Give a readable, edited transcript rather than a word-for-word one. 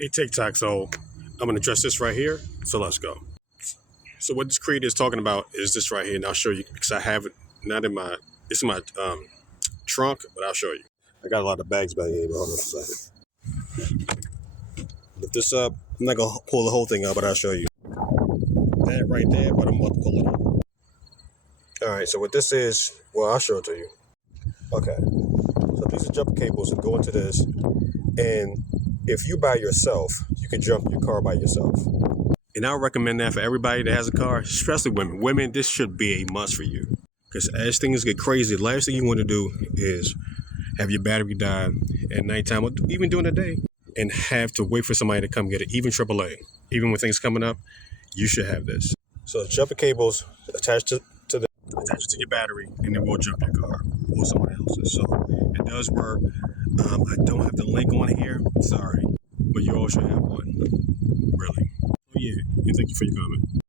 Hey TikTok, so I'm gonna address this right here. So let's go. So what this creator is talking about is this right here, and I'll show you because I have it not in my it's in my trunk, but I'll show you. I got a lot of bags back here, but hold on a second. Lift this up. I'm not gonna pull the whole thing out, but I'll show you. That right there, but I'm about to pull it up. Alright, so what this is, well I'll show it to you. Okay. So these are jumper cables that go into this, and if you by yourself, you can jump your car by yourself. And I recommend that for everybody that has a car, especially women. Women, this should be a must for you. Because as things get crazy, the last thing you want to do is have your battery die at nighttime, or even during the day, and have to wait for somebody to come get it, even AAA. Even when things coming up, you should have this. So jumper cables attached to your battery, and it will jump your car or someone else's. So it does work. I don't have the link on here, sorry, but you all should have one. Really. Oh yeah, and thank you for your comment.